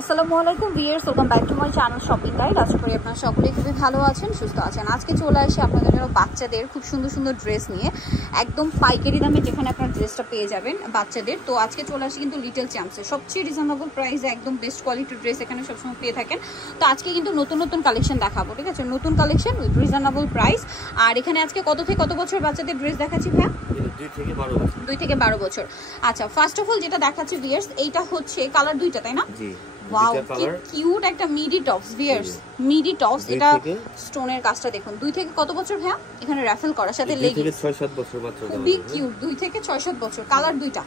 আসসালামু আলাইকুম viewers, welcome back to my channel shopping guide. আশা করি আপনারা সকলেই খুবই ভালো আছেন, সুস্থ আছেন। আজকে চলে আসি আপনাদের জন্য বাচ্চাদের খুব সুন্দর সুন্দর ড্রেস নিয়ে, একদম পাইকারি দামে যেখানে আপনার ড্রেসটা পেয়ে যাবেন বাচ্চাদের। তো আজকে চলে আসি কিন্তু লিটল চ্যাম্পসে, সবচেয়ে রিজনেবল প্রাইসে একদম বেস্ট কোয়ালিটির ড্রেস এখানে সবসময় পেয়ে থাকেন। তো আজকে কিন্তু নতুন নতুন কালেকশন দেখাবো, ঠিক আছে? নতুন কালেকশন উইথ রিজনেবল প্রাইস। আর এখানে আজকে কত থেকে কত বছর বাচ্চাদের ড্রেস দেখাচ্ছি ভাইয়া? 2 থেকে 12 বছর। আচ্ছা, ফার্স্ট অফ অল যেটা দেখাচ্ছি ভিউয়ার্স, এইটা হচ্ছে কালার দুইটা, তাই না? জি। ওয়াও, কি কিউট একটা মিডি টপস ভিউয়ার্স, মিডি টপস। এটা স্টোনের কাজটা দেখুন। 2 থেকে কত বছর ভাইয়া? এখানে রাফেল করার সাথে লেগিংস। 6-7 বছর বাচ্চা। খুবই কিউট। 2 থেকে 6-7 বছর। কালার দুইটা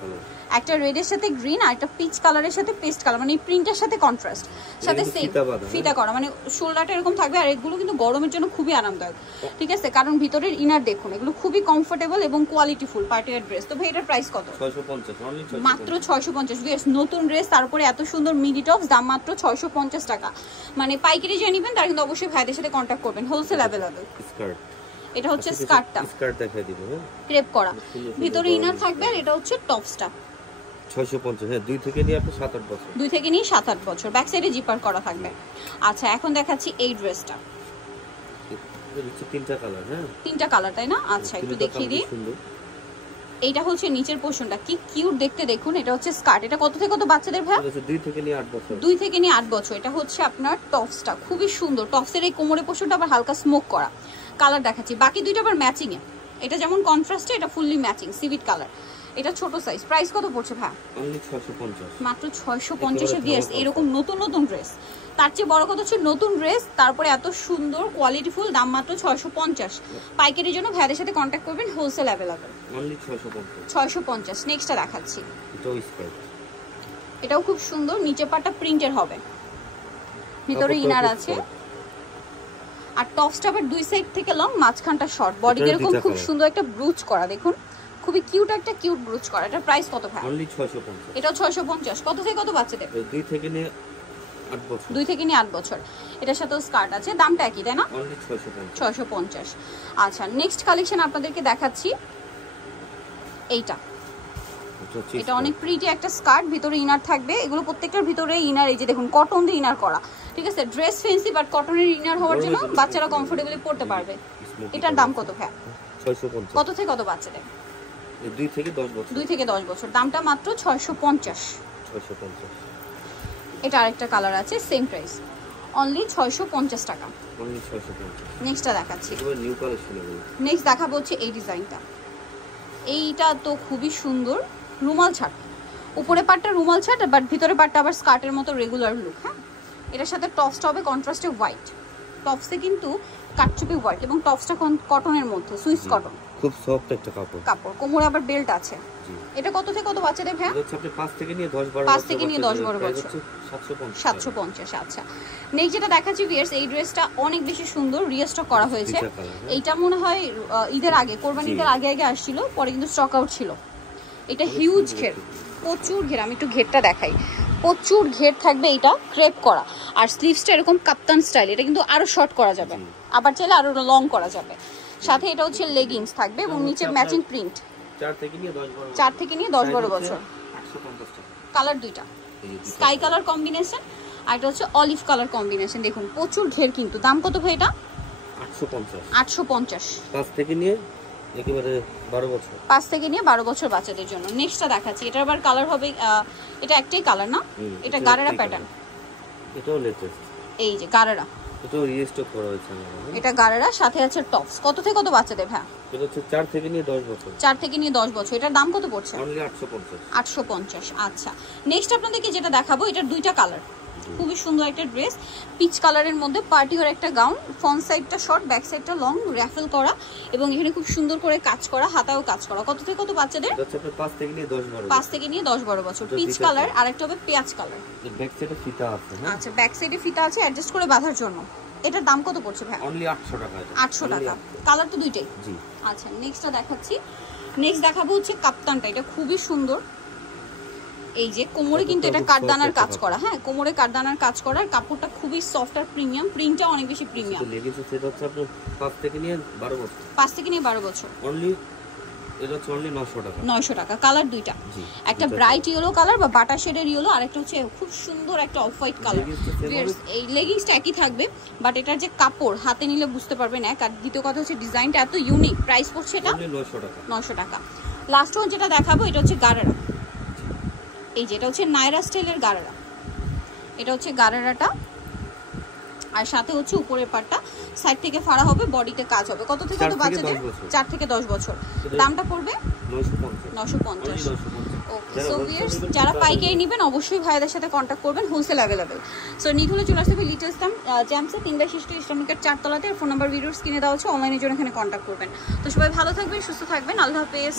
কালার, একটা রেডের সাথে গ্রিন আর একটা পিচ কালারের সাথে পেস্ট কালার, মানে প্রিন্টের সাথে কন্ট্রাস্ট, সাথে সেম ফিতা করা, মানে শোল্ডারটা এরকম থাকবে। আর এগুলো কিন্তু গরমের জন্য খুবই আরামদায়ক, ঠিক আছে? কারণ ভিতরের ইনার দেখুন, এগুলো খুবই কমফোর্টেবল এবং কোয়ালিটিফুল পার্টিওয়ার ড্রেস। তো ভাই এটার প্রাইস কত? 650, মাত্র 650 ভিউয়ার্স। নতুন ড্রেস, তারপরে এত সুন্দর মিডি টপস, দাম মাত্র 650 টাকা। মানে পাইকারি যে নেবেন তারা কিন্তু অবশ্যই ভাইদের সাথে কন্ট্যাক্ট করবেন, হোলসেল अवेलेबल। স্কার্ট, এটা হচ্ছে স্কার্টটা, স্কার্ট দেখাই দিব। হ্যাঁ, ক্রেপ করা, ভিতরে ইনার থাকবে। আর এটা হচ্ছে টপসটা 650। হ্যাঁ, 2 থেকে নিয়ে আপনি 7-8 বছর, 2 থেকে নিয়ে 7-8 বছর। ব্যাক সাইডে জিপার করা থাকবে। আচ্ছা, এখন দেখাচ্ছি এই ড্রেসটা। এর হচ্ছে 3টা কালার। হ্যাঁ, 3টা কালার, তাই না? আচ্ছা, একটু দেখিয়ে দিই। এইটা হচ্ছে নিচের পোরশনটা, কি কিউট দেখতে দেখুন। এটা হচ্ছে স্কার্ট। এটা কত থেকে কত বাচ্চাদের ভাই? 2 থেকে নিয়ে 8 বছর। 2 থেকে নিয়ে 8 বছর। এটা হচ্ছে আপনার টপসটা, খুবই সুন্দর। টপসের এই কোমরের পোরশনটা আবার হালকা স্মোক করা। কালার দেখাচ্ছি, বাকি দুইটা আবার ম্যাচিং এ। এটা যেমন কন্ট্রাস্টে, এটা ফুললি ম্যাচিং সিভিট কালার। এটা ছোট সাইজ। প্রাইস কত পড়ছে ভাই? অনলি 650, মাত্র 650 এ ভিউয়ার্স। এরকম নতুন নতুন ড্রেস, তার চেয়ে বড় কথা হচ্ছে নতুন ড্রেস, তারপরে এত সুন্দর কোয়ালিটিফুল, দাম মাত্র 650। পাইকারির জন্য ভাইদের সাথে কন্ট্যাক্ট করবেন, হোলসেল अवेलेबल। অনলি 650। নেক্সটটা দেখাচ্ছি। এটাও স্কার্ট, এটাও খুব সুন্দর। নিচে পাটটা প্রিন্টের হবে, ভিতরে ইনার আছে। আর টপসটা আবার দুই সাইড থেকে লং, মাঝখানটা শর্ট। বডি এরকম খুব সুন্দর একটা ব্রুচ করা, দেখুন খুবই কিউট একটা কিউট ব্রুচ করা। এটার প্রাইস কত ভাই? অনলি 650। এটাও 650। কত থেকে কত বাচ্চাদের? 2 থেকে নিয়ে 8 বছর। 2 থেকে নিয়ে 8 বছর। এটার সাথেও স্কার্ট আছে, দামটা একই, তাই না? অনলি 650। আচ্ছা, নেক্সট কালেকশন আপনাদেরকে দেখাচ্ছি। এইটা, এটা অনেক প্রিটি একটা স্কার্ট, ভিতরে ইনার থাকবে। এগুলো প্রত্যেকটার ভিতরে ইনার, এই যে দেখুন কটন দিয়ে ইনার করা, ঠিক আছে? ড্রেস ফেন্সি বাট কটনের ইনার হওয়ার জন্য বাচ্চারা কমফোর্টেবলি পড়তে পারবে। এটার দাম কত ভাই? 650। কত থেকে কত বাচ্চাদের? 2 থেকে 10 বছর। 2 থেকে 10 বছর। দামটা মাত্র 650। এটা আরেকটা কালার আছে, সেম প্রাইস, অনলি 650 টাকা। অনলি 650। নেক্সটটা দেখাচ্ছি, এগুলো নিউ কালেকশন। নেক্সট দেখাবো হচ্ছে এই ডিজাইনটা। এইটা তো খুবই সুন্দর, রুমাল ছাট। উপরে পাটটা রুমাল ছাট, বাট ভিতরে পাটটা আবার স্কার্টের মতো রেগুলার লুক। হ্যাঁ, এটার সাথে টপসটা হবে কন্ট্রাস্টে হোয়াইট। টপসে কিন্তু কাটচুপি ওয়ার্ক এবং টপসটা কটনের মধ্যে, সুইস কটন, খুব সফট একটা কাপড়। কোমরে আবার বেল্ট আছে। এটা কত থেকে কত বাচ্চাদের ভাই? এটা আপনি 5 থেকে নিয়ে 10 12 বছর। 5 থেকে নিয়ে 10 12 বছর। 750। আচ্ছা, নেক্সট যেটা দেখাচ্ছি ভিউয়ার্স, এই ড্রেসটা অনেক বেশি সুন্দর, রিস্টক করা হয়েছে। এইটা মনে হয় ঈদের আগে, কোরবানি ঈদের আগে আসছিল, পরে কিন্তু স্টক আউট ছিল। এটা হিউজ ঘের, প্রচুর ঘের। আমি একটু ঘেরটা দেখাই, প্রচুর ঘের থাকবে। এটা ক্রেপ করা, আর স্লিভসটা এরকম কাপ্তান স্টাইল। এটা কিন্তু আরো শর্ট করা যাবে, আবার চাইলে আরো লং করা যাবে। সাথে এটা হচ্ছে লেগিংস থাকবে এবং নিচে ম্যাচিং প্রিন্ট। 4 থেকে নিয়ে 10 12 বছর। 850 টাকা। কালার দুইটা, স্কাই কালার কম্বিনেশন আর এটা হচ্ছে অলিভ কালার কম্বিনেশন। দেখুন প্রচুর ঘের কিন্তু। দাম কত ভাই এটা? 850। 5 থেকে নিয়ে একেবারে 12 বছর। 5 থেকে নিয়ে 12 বছর বাচ্চাদের জন্য। নেক্সটটা দেখাচ্ছি, এটার আবার কালার হবে, এটা একটাই কালার না, এটা গারেরা প্যাটার্ন। এটাও লেটেস্ট, এই যে গারেরা, এটাও রিস্টক করা হয়েছে। এটা গারেরা, সাথে আছে টপস। কত থেকে কত বাচ্চাদের ভাই? এটা হচ্ছে 4 থেকে নিয়ে 10 বছর। 4 থেকে নিয়ে 10 বছর। এটার দাম কত পড়ছে? অনলি 850। 850। আচ্ছা, নেক্সট আপনাদেরকে যেটা দেখাবো, এটার দুইটা কালার, খুবই সুন্দর একটা ড্রেস, পিচ কালারের মধ্যে পার্টিওয়ার একটা গাউন। ফ্রন্ট সাইডটা শর্ট, ব্যাক সাইডটা লং, রাফেল করা এবং এখানে খুব সুন্দর করে কাজ করা, হাতাও কাজ করা। কত থেকে কত বাচ্চাদের? 5 থেকে নিয়ে 10 12। 5 থেকে নিয়ে 10 12 বছর। পিচ কালার, আর একটা হবে পেঁয়াজ কালার। ব্যাক সাইডে ফিতা আছে। আচ্ছা, ব্যাক সাইডে ফিতা আছে অ্যাডজাস্ট করে বাঁধার জন্য। এটার দাম কত পড়ছে ভাই? অনলি 800 টাকা। 800 টাকা। কালার তো দুইটাই। জি। আচ্ছা, নেক্সটটা দেখাচ্ছি। নেক্সট দেখাবো হচ্ছে কাপ্তানটা। এটা খুবই সুন্দর। এই যে কোমরে কিন্তু এটা কাঠদানার কাজ করা। হ্যাঁ, কোমরে কাঠদানার কাজ করা, আর কাপড়টা খুবই সফট আর প্রিমিয়াম, প্রিন্টটা অনেক বেশি প্রিমিয়াম। লেগিংস সেট হচ্ছে আপনার 5 থেকে নিয়ে 12 বছর। 5 থেকে নিয়ে 12 বছর। অনলি এটা চলনি 900 টাকা। 900 টাকা। কালার দুইটা, একটা ব্রাইট ইয়েলো কালার বা বাটার শেডের ইয়েলো, আর একটা হচ্ছে খুব সুন্দর একটা অফ হোয়াইট কালার। এই লেগিংসটা একই থাকবে, বাট এটার যে কাপড় হাতে নিলে বুঝতে পারবেন এক। আর দ্বিতীয় কথা হচ্ছে ডিজাইনটা এত ইউনিক। প্রাইস পড়ছে এটা 900 টাকা। 900 টাকা। লাস্ট ওয়ান যেটা দেখাবো এটা হচ্ছে গারারা। এই যে এটা হচ্ছে নায়রা স্টাইলের গারারা। এটা হচ্ছে গারারাটা, আর সাথে হচ্ছে উপরের পাটটা সাইড থেকে ফাড়া হবে, বডিতে কাজ হবে। কত থেকে কত বাচ্চাদের? 4 থেকে 10 বছর। দামটা পড়বে 950। ওকে, সো ভিউয়ার্স যারা পাইকারি নেবেন অবশ্যই ভাইদের সাথে কন্ট্যাক্ট করবেন, হোলসেল अवेलेबल। সো নিড হলে চলে আসবে লিটল জ্যামসে 3/6 ইসলামিকের 4 তলাতে। ফোন নাম্বার ভিডিওর স্ক্রিনে দেওয়া আছে, অনলাইনের জন্য এখানে কন্ট্যাক্ট করবেন। তো সবাই ভালো থাকবেন, সুস্থ থাকবেন, আল্লাহ হাফেজ।